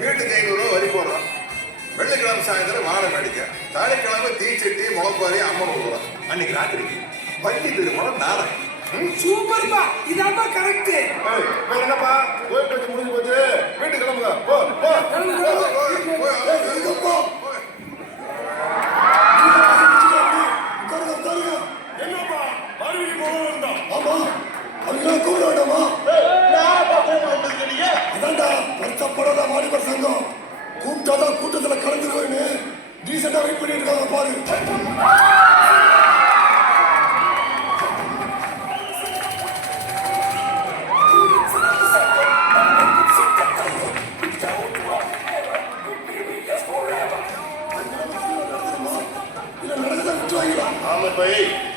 வீட்டுக்கு 500 ரூபா வரி போடுறோம். வெள்ளிக்கிழமை சாயந்தரம் வாழை மேடிக்க, சனிக்கிழமை தீச்சட்டி முளப்பாரி அம்மன் விடுறோம். அன்னைக்கு ராத்திரிக்கு பள்ளி திருமணம் நாடகம். சூப்பர்ப்பா, இதாப்பா கரெக்ட். என்னப்பா கோயில் பத்தி முடிஞ்சு போச்சு, வீட்டுக்கு கிளம்புங்க. போ போ போ. என்னப்பா மறுபடியும் போக வேண்டாம். ஆமா அதுக்காக கூப்பிட வேண்டாமா? அதான்டா வருத்தப்படாத வாலிபர் சங்கம் கூப்பிட்டாதான் கூட்டத்துல கலந்துருவேன்னு டீசெண்டா வெயிட் பண்ணிட்டு இருக்காங்க பாரு.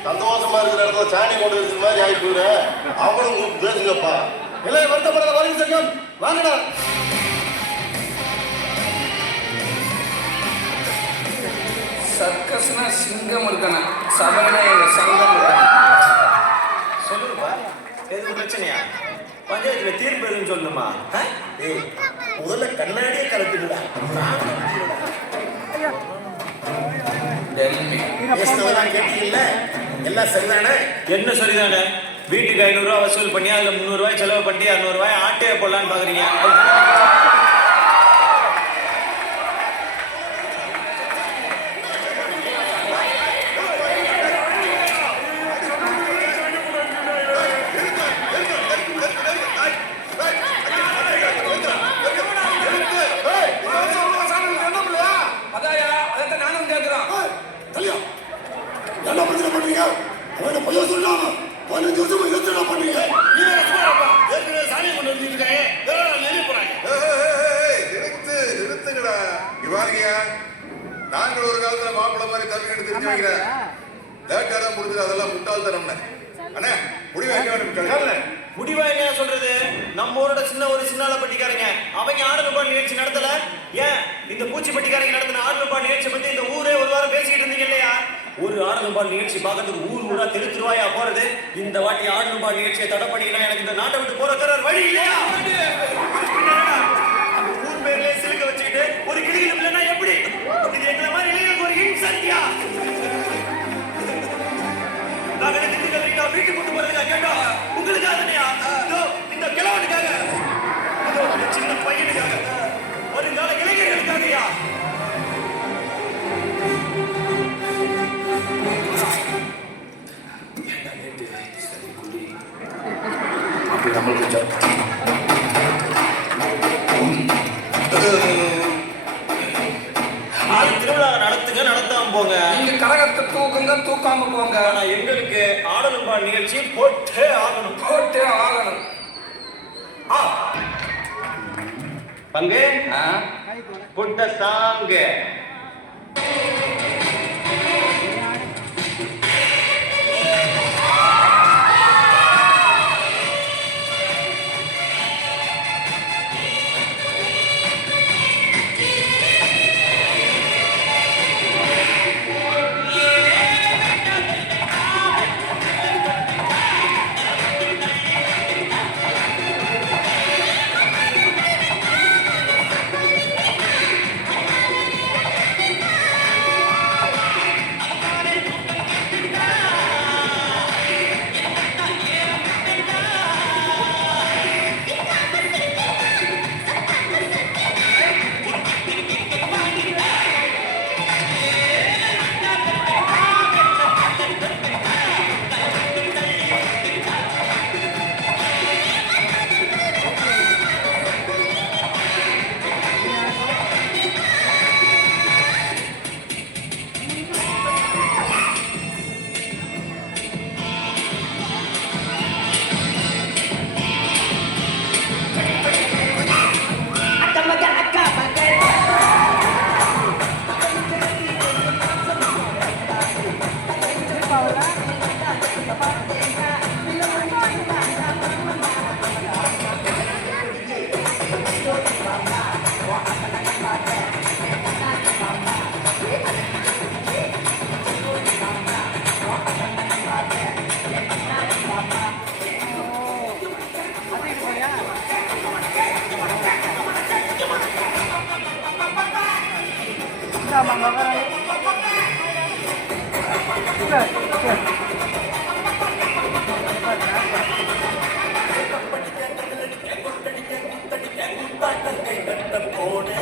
சந்தோஷமா இருக்கிற இடத்துல சாணி கொண்டு இருக்கிற மாதிரி ஆகி போயிரு. அவங்களும் பேசுங்கப்பா. இல்லை வருத்தப்படாத வாலிபர் சங்கம் வாங்கடா. சர்க்கஸ்னா சிங்கம் இருக்கணும், சபைனா எங்க சங்கம் இருக்கணும். சொல்லுங்கப்பா, எதுக்கு பிரச்சனையா? பஞ்சாயத்துல தீர்ப்பு எதுன்னு சொல்லணுமா? முதல்ல கண்ணாடியே கலந்துடுடா. கேட்டீங்கல்ல எல்லாம் சரிதானே? என்ன சரிதானே? வீட்டுக்கு 500 ரூபாய் வசூல் பண்ணி அதுல 300 ரூபாய் செலவு பண்ணி 200 ரூபாய் ஆட்டையை போடலான்னு பாக்குறீங்க. என்ன பண்றீங்க? அவனை பொய்யா சொல்லாம 15 வருஷமா எத்தனை பண்றீங்க? சாணியை கொண்டு வந்துருக்காங்க. நிறுத்துங்கடா. இவாருங்க நாங்கள் ஒரு காலத்துல மாப்பிள்ள மாதிரி தள்ளி எடுத்து வைக்கிறேன். லேட்டா தான் முடிஞ்சது, அதெல்லாம் முட்டாள்தனம்னு. அண்ணே முடிவு முடிவா என்ன சொல்றது? நம்ம ஊரோட ஒரு சின்னால பட்டிக்காரங்க அவங்க ஆடலுப்பாடு நிகழ்ச்சி நடத்தல. ஏன் இந்த பூச்சி பட்டிக்காரங்க நடத்தின ஆடலுப்பாடு நிகழ்ச்சி பத்தி இந்த ஊரே ஒரு வாரம் பேசிக்கிட்டு இருந்தீங்க இல்லையா? ஒரு ஆடலுப்பாடு நிகழ்ச்சி பார்க்கறதுக்கு ஊர் ஊரா திருவாயா போறது. இந்த வாட்டி ஆடலுப்பாடு நிகழ்ச்சியை தடை பண்ணினா எனக்கு இந்த நாட்டை விட்டு போற வழி இல்லையா? ஊர் பேர்லயே சிலுக்க வச்சுக்கிட்டு ஒரு கிளிகளும் இல்லைன்னா எப்படி? இது எங்களை மாதிரி இளைஞர்களுக்கு ஒரு இன்சல்ட்டியா? நாங்கள் திண்டுக்கல்லிட்டா வீட்டுக்கு கொண்டு போறதுக்காக கேட்டோம். உங்களுக்காக இல்லையா? இந்த கிழவனுக்காக, சின்ன பையனுக்காக, வருங்கால இளைஞர்களுக்காகயா? அப்படி நம்மளுக்கு திருவிழா நடத்துங்க, நடத்தாம போங்க. நீங்க கரகத்தை தூக்குங்க, தூக்காம போங்க. ஆனா எங்களுக்கு ஆடலும்பாடு நிகழ்ச்சி போட்டே ஆகணும், போட்டே ஆகணும். பங்கு புட்ட சாங்க போடு